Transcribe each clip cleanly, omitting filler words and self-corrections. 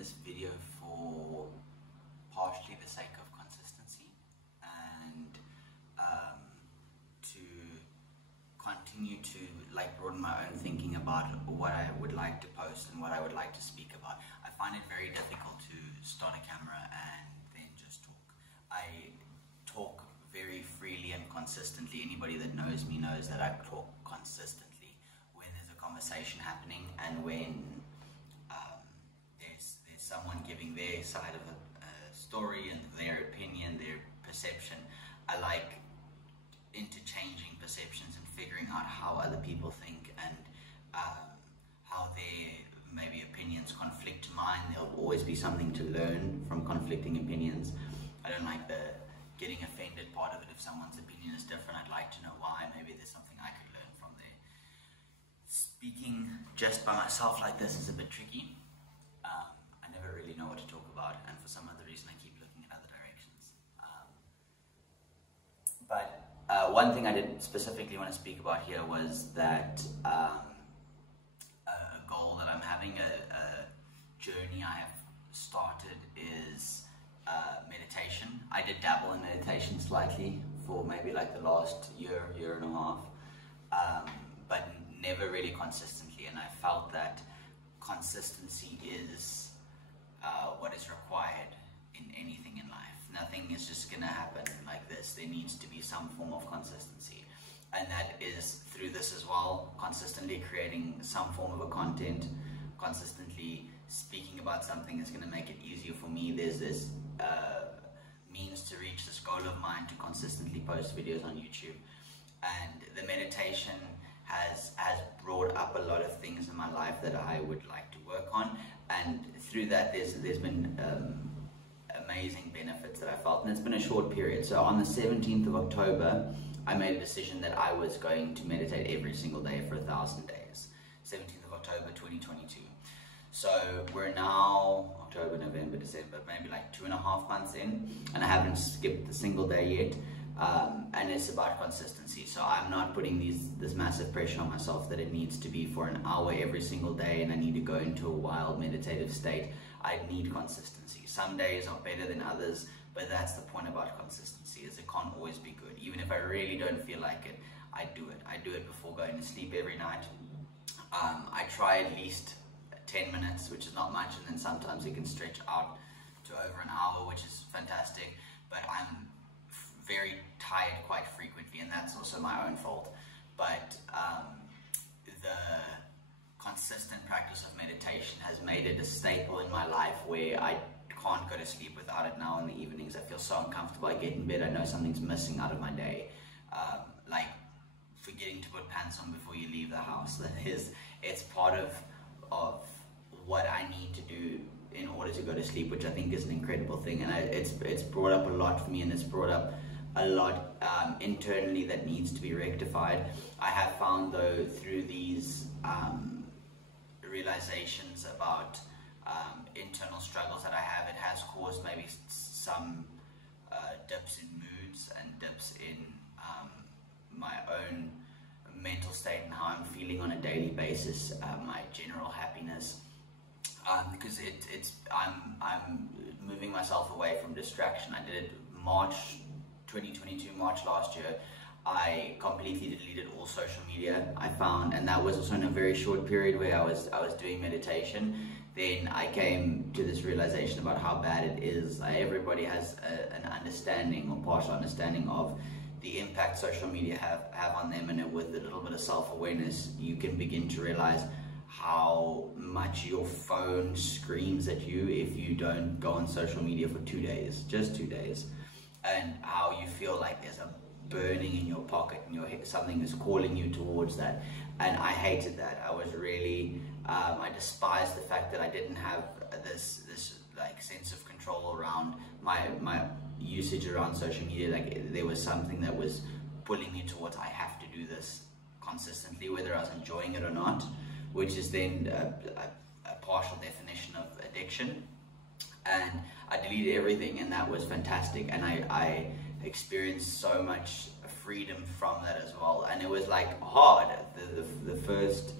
this video for partially the sake of consistency and to continue to broaden my own thinking about what I would like to post and what I would like to speak about. I find it very difficult to start a camera and then just talk. I talk very freely and consistently. Anybody that knows me knows that I talk consistently when there's a conversation happening and when there's someone giving their side of a story and their opinion, their perception. I like interchanging perceptions and figuring out how other people think and how their maybe opinions conflict to mine. There'll always be something to learn from conflicting opinions. I don't like the getting offended part of it. If someone's opinion is different, I'd like to know why. Maybe there's something I could learn from there. Speaking just by myself like this is a bit tricky. I never really know what to talk about, and for some other reason I keep looking at other directions. One thing I did specifically want to speak about here was that a goal that I'm having, a journey I have started is meditation. I did dabble in meditation slightly for maybe like the last year and a half, but never really consistently, and I felt that consistency is what is required in anything in life. Nothing is just going to happen like this. There needs to be some form of consistency, and that is through this as well, consistently creating some form of a content, consistently speaking about something that's going to make it easier for me. There's this means to reach this goal of mine to consistently post videos on YouTube, and the meditation has brought up a lot of things in my life that I would like to work on, and through that there's been amazing benefits that I felt, and it's been a short period. So on the 17th of October I made a decision that I was going to meditate every single day for 1,000 days. 17th of October 2022. So we're now October, November, December, maybe like 2.5 months in, and I haven't skipped a single day yet. And it's about consistency. So I'm not putting this massive pressure on myself that it needs to be for an hour every single day and I need to go into a wild meditative state. I need consistency. Some days are better than others, but that's the point about consistency, is it can't always be good. Even if I really don't feel like it, I do it. I do it before going to sleep every night. I try at least 10 minutes, which is not much, and then sometimes it can stretch out to over an hour, which is fantastic, but I'm very tired quite frequently, and that's also my own fault. But the consistent practice of meditation has made it a staple in my life where I can't go to sleep without it now in the evenings. I feel so uncomfortable. I get in bed, I know something's missing out of my day. Like forgetting to put pants on before you leave the house. It's part of what I need to do in order to go to sleep, which I think is an incredible thing. And it's brought up a lot for me, and it's brought up a lot internally that needs to be rectified. I have found, though, through these realizations about internal struggles that I have, it has caused maybe some dips in moods and dips in my own mental state and how I'm feeling on a daily basis, my general happiness, because I'm moving myself away from distraction. I did it March 2022, March last year. I completely deleted all social media, I found, and that was also in a very short period where I was doing meditation. Then I came to this realization about how bad it is. Everybody has an understanding or partial understanding of the impact social media have on them, and with a little bit of self-awareness you can begin to realize how much your phone screams at you if you don't go on social media for 2 days, just 2 days, and how you feel like there's a burning in your pocket and something is calling you towards that. And I hated that. I was really I despised the fact that I didn't have this like sense of control around my usage around social media. Like there was something that was pulling me towards, I have to do this consistently, whether I was enjoying it or not, which is then a partial definition of addiction. And I deleted everything, and that was fantastic, and I experienced so much freedom from that as well. And it was like hard. The first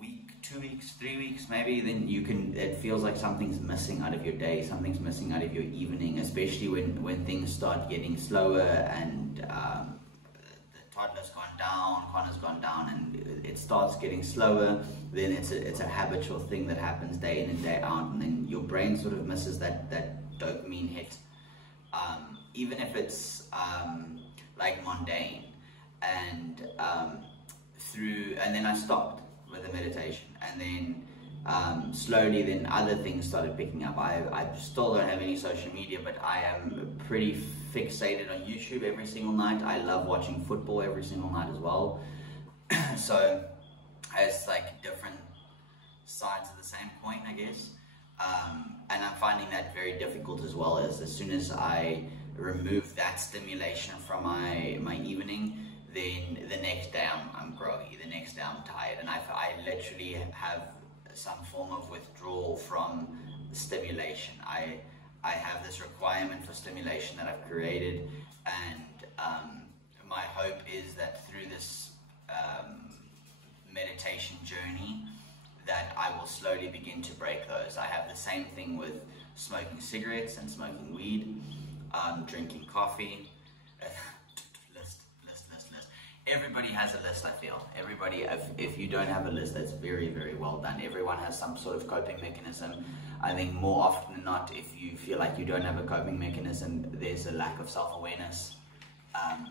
week, 2 weeks, 3 weeks maybe, then it feels like something's missing out of your day, something's missing out of your evening, especially when things start getting slower and the toddler's gone down, Connor's gone down, and it starts getting slower. Then it's a habitual thing that happens day in and day out, and then your brain sort of misses that dopamine hit, even if it's like mundane. And then I stopped with the meditation, and then slowly then other things started picking up. I still don't have any social media, but I am pretty fixated on YouTube every single night. I love watching football every single night as well. So it's like different sides of the same coin, I guess. And I'm finding that very difficult as well, as soon as I remove that stimulation from my evening, then the next day I'm groggy, the next day I'm tired, and I literally have some form of withdrawal from the stimulation. I have this requirement for stimulation that I've created, and my hope is that through this meditation journey that I will slowly begin to break those. I have the same thing with smoking cigarettes and smoking weed, drinking coffee. List. Everybody has a list, I feel. Everybody, if you don't have a list, that's very, very well done. Everyone has some sort of coping mechanism. I think more often than not, if you feel like you don't have a coping mechanism, there's a lack of self-awareness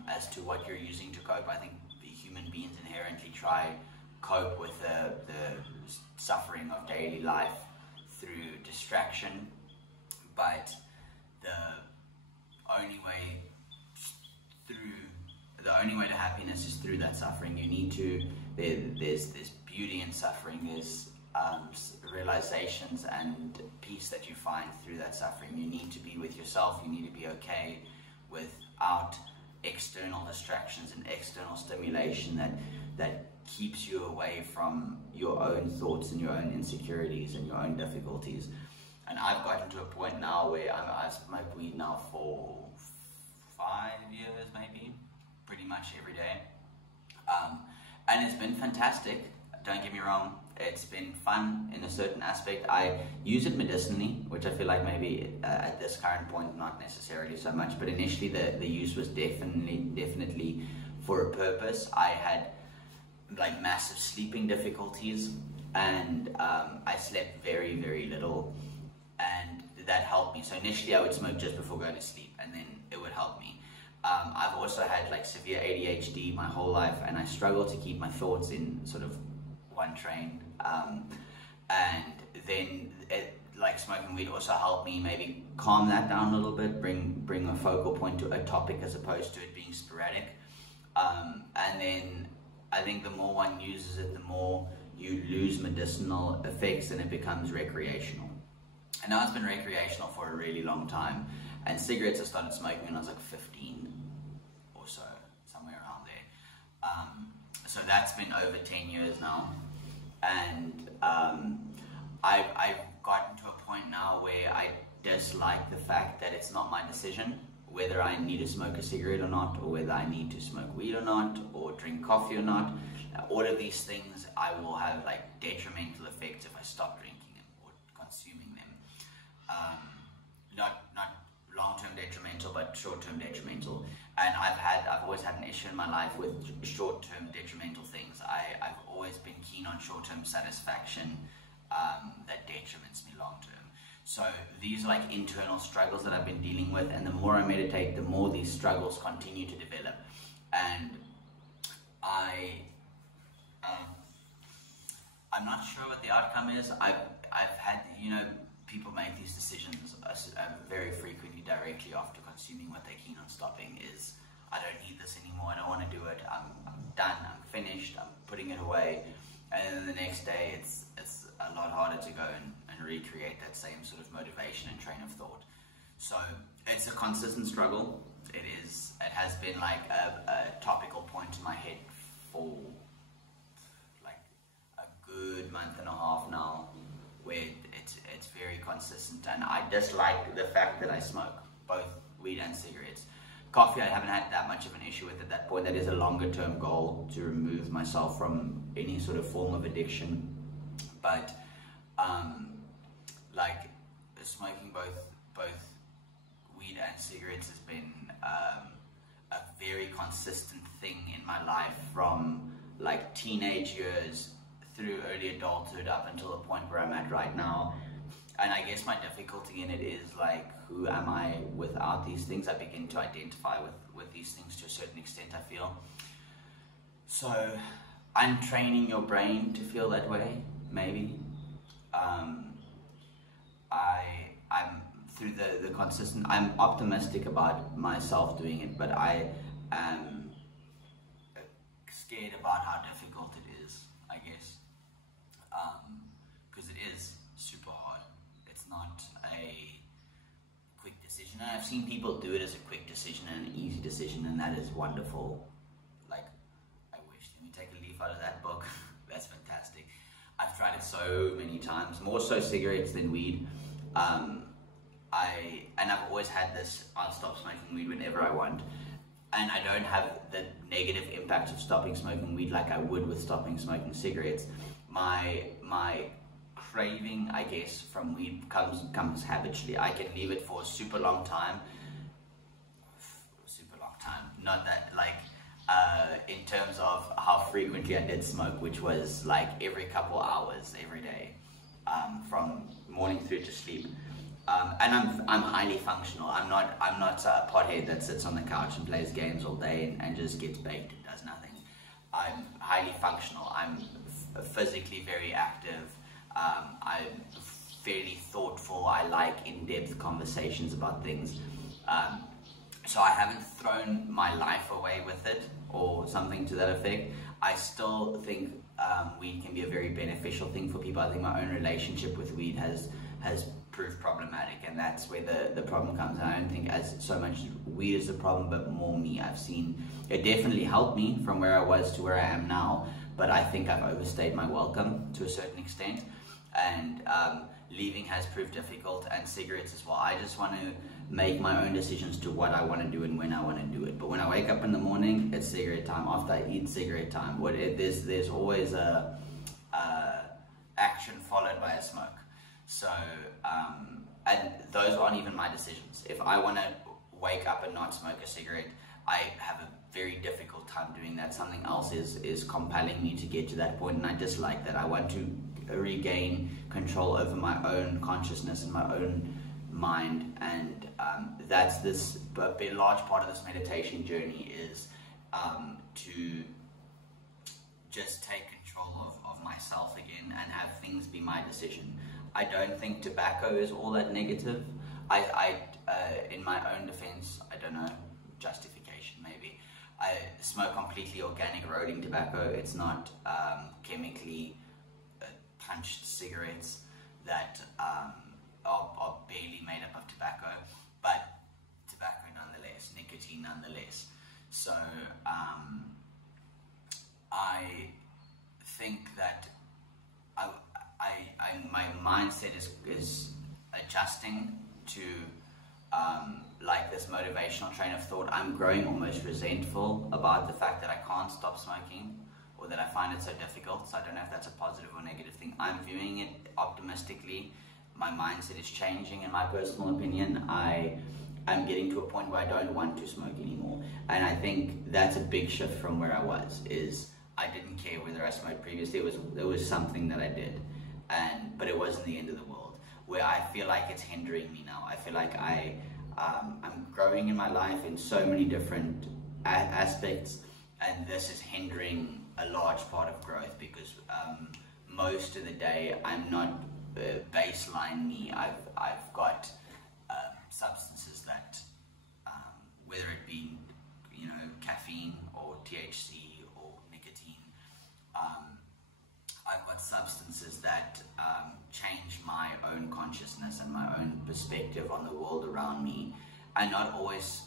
as to what you're using to cope. I think human beings inherently try cope with the suffering of daily life through distraction, but the only way to happiness is through that suffering. You need to, there's beauty in suffering, there's realizations and peace that you find through that suffering. You need to be with yourself, you need to be okay without external distractions and external stimulation that keeps you away from your own thoughts and your own insecurities and your own difficulties. And I've gotten to a point now where I smoke weed now for 5 years maybe, pretty much every day, and it's been fantastic. Don't get me wrong, it's been fun in a certain aspect. I use it medicinally, which I feel like maybe at this current point not necessarily so much, but initially the use was definitely for a purpose. I had like massive sleeping difficulties, and I slept very, very little, and that helped me. So initially I would smoke just before going to sleep, and then it would help me. I've also had like severe ADHD my whole life, and I struggle to keep my thoughts in sort of one train, and then like smoking weed also helped me maybe calm that down a little bit, bring a focal point to a topic as opposed to it being sporadic, and then I think the more one uses it, the more you lose medicinal effects and it becomes recreational. And now it's been recreational for a really long time. And cigarettes I started smoking when I was like 15 or so, somewhere around there. So that's been over 10 years now. And I've gotten to a point now where I dislike the fact that it's not my decision whether I need to smoke a cigarette or not, or whether I need to smoke weed or not, or drink coffee or not. All of these things I will have like detrimental effects if I stop drinking them or consuming them. Not long-term detrimental, but short-term detrimental. And I've always had an issue in my life with short-term detrimental things. I've always been keen on short-term satisfaction that detriments me long-term. So these are like internal struggles that I've been dealing with, and the more I meditate, the more these struggles continue to develop. And I'm not sure what the outcome is. I've had, people make these decisions very frequently directly after consuming what they're keen on stopping. Is, I don't need this anymore, I don't want to do it, I'm done, I'm finished, I'm putting it away. And then the next day it's a lot harder to go and recreate that same sort of motivation and train of thought. So it's a consistent struggle. It has been like a topical point in my head for like a good month and a half now, where it's very consistent, and I dislike the fact that I smoke both weed and cigarettes. Coffee, I haven't had that much of an issue with at that point. That is a longer term goal, to remove myself from any sort of form of addiction. But like smoking both weed and cigarettes has been a very consistent thing in my life from like teenage years through early adulthood up until the point where I'm at right now. And I guess my difficulty in it is like, who am I without these things? I begin to identify with these things to a certain extent, I feel. So I'm training your brain to feel that way, maybe. I'm through the consistent, I'm optimistic about myself doing it, but I am scared about how difficult it is, I guess, because it is super hard. It's not a quick decision, and I've seen people do it as a quick decision and an easy decision, and that is wonderful. Like, I wish, let me take a leaf out of that book. That's fantastic. I've tried it so many times, more so cigarettes than weed. I've always had this, I'll stop smoking weed whenever I want, and I don't have the negative impact of stopping smoking weed like I would with stopping smoking cigarettes. My craving, I guess, from weed comes habitually. I can leave it for a super long time, not that like in terms of how frequently I did smoke, which was like every couple hours every day, from morning through to sleep. And I'm highly functional. I'm not a pothead that sits on the couch and plays games all day and just gets baked and does nothing. I'm highly functional. I'm physically very active. I'm fairly thoughtful. I like in-depth conversations about things. So I haven't thrown my life away with it or something to that effect. I still think weed can be a very beneficial thing for people. I think my own relationship with weed has proved problematic, and that's where the problem comes. And I don't think as so much weed is the problem, but more me. I've seen it definitely helped me from where I was to where I am now, but I think I've overstayed my welcome to a certain extent, and leaving has proved difficult, and cigarettes as well. I just want to make my own decisions to what I want to do and when I want to do it. But when I wake up in the morning, it's cigarette time. After I eat, cigarette time. There's always a action followed by a smoke. So, and those aren't even my decisions. If I want to wake up and not smoke a cigarette, I have a very difficult time doing that. Something else is compelling me to get to that point, and I dislike that. I want to regain control over my own consciousness and my own mind, and that's this. A large part of this meditation journey is to just take control of myself again and have things be my decision. I don't think tobacco is all that negative. In my own defense, I don't know, justification maybe, I smoke completely organic rolling tobacco. It's not chemically punched cigarettes that are barely made up of tobacco, but tobacco nonetheless, nicotine nonetheless. So I think that my mindset is adjusting to like this motivational train of thought. I'm growing almost resentful about the fact that I can't stop smoking, or that I find it so difficult. So I don't know if that's a positive or negative thing. I'm viewing it optimistically. My mindset is changing, in my personal opinion. I'm getting to a point where I don't want to smoke anymore, and I think that's a big shift from where I was. I didn't care whether I smoked previously. It was something that I did, but it wasn't the end of the world. Where I feel like it's hindering me now. I feel like I'm growing in my life in so many different aspects, and this is hindering a large part of growth, because most of the day I'm not baseline me. I've got substances that, whether it be caffeine or THC or nicotine, I've got substances that change my own consciousness and my own perspective on the world around me, and not always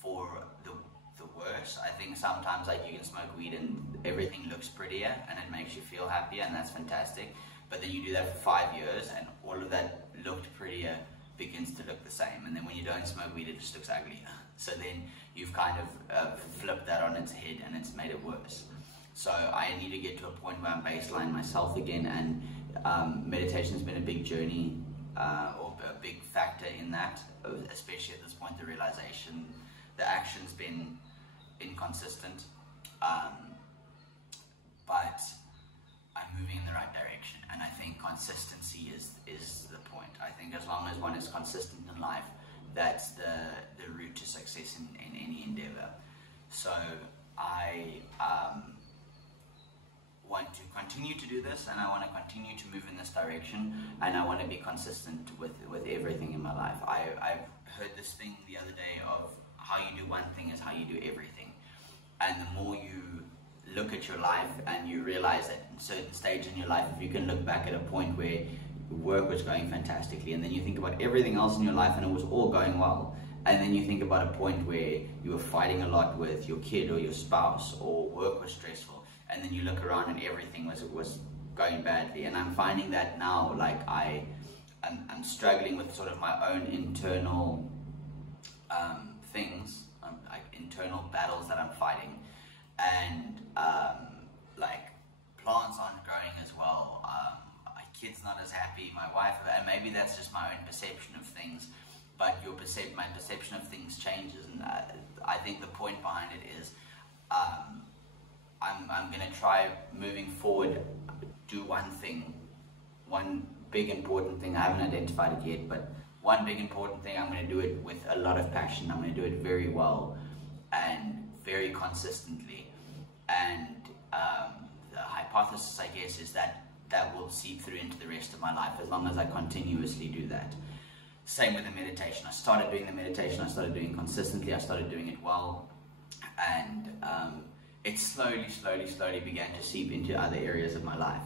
for the worse. I think sometimes you can smoke weed and everything looks prettier and it makes you feel happier, and that's fantastic. But then you do that for 5 years and all of that looked prettier begins to look the same, and then when you don't smoke weed it just looks uglier. So then you've kind of flipped that on its head and it's made it worse. So I need to get to a point where I'm baseline myself again, and meditation has been a big journey, or a big factor in that, especially at this point, the realization, the action's been inconsistent, but I'm moving in the right direction, and I think consistency is the point. I think as long as one is consistent in life, that's the route to success in any endeavor. So I want to continue to do this, and I want to continue to move in this direction, and I want to be consistent with everything in my life. I've heard this thing the other day of how you do one thing is how you do everything, and the more you look at your life and you realize that in certain stages in your life, if you can look back at a point where work was going fantastically, and then you think about everything else in your life and it was all going well, and then you think about a point where you were fighting a lot with your kid or your spouse, or work was stressful, and then you look around and everything was going badly. And I'm finding that now, like I'm struggling with sort of my own internal things, like internal battles that I'm fighting, and like plants aren't growing as well, my kid's not as happy, my wife, and maybe that's just my own perception of things, but my perception of things changes, and I think the point behind it is I'm going to try moving forward, do one thing, one big important thing. I haven't identified it yet, but one big important thing, I'm going to do it with a lot of passion. I'm going to do it very well and very consistently, and the hypothesis, I guess, is that will seep through into the rest of my life as long as I continuously do that. Same with the meditation. I started doing the meditation, I started doing it consistently, I started doing it well, and it slowly began to seep into other areas of my life,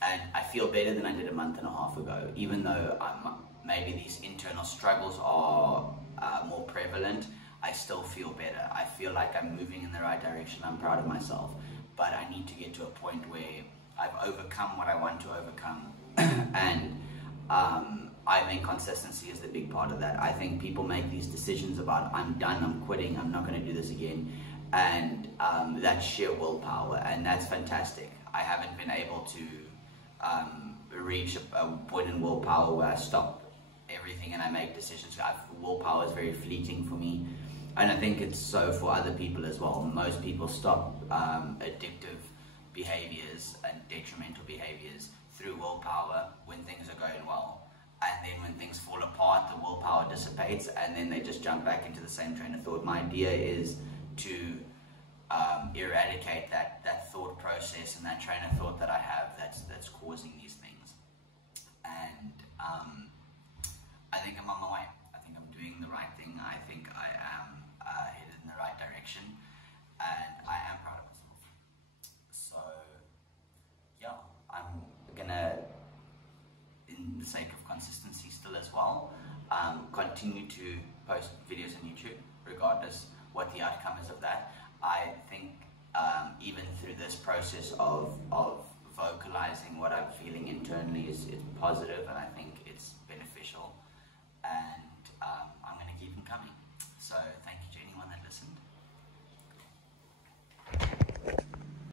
and I feel better than I did a month and a half ago, even though maybe these internal struggles are more prevalent. I still feel better. I feel like I'm moving in the right direction. I'm proud of myself, but I need to get to a point where I've overcome what I want to overcome, and I think consistency is the big part of that. I think people make these decisions about, I'm done, I'm quitting, I'm not going to do this again, and that's sheer willpower, and that's fantastic. I haven't been able to reach a point in willpower where I stop everything and I make decisions. Willpower is very fleeting for me, and I think it's so for other people as well. Most people stop addictive behaviors and detrimental behaviors through willpower when things are going well, and then when things fall apart, the willpower dissipates, and then they just jump back into the same train of thought. My idea is to eradicate that thought process and that train of thought that I have that's causing these things. And I think I'm on my way. I think I'm doing the right thing. I think I am headed in the right direction, and I am proud of myself. So yeah, I'm gonna, in the sake of consistency still as well, continue to post videos on YouTube regardless what the outcome is of that. I think even through this process of vocalizing what I'm feeling internally is positive, and I think it's beneficial, and I'm going to keep them coming. So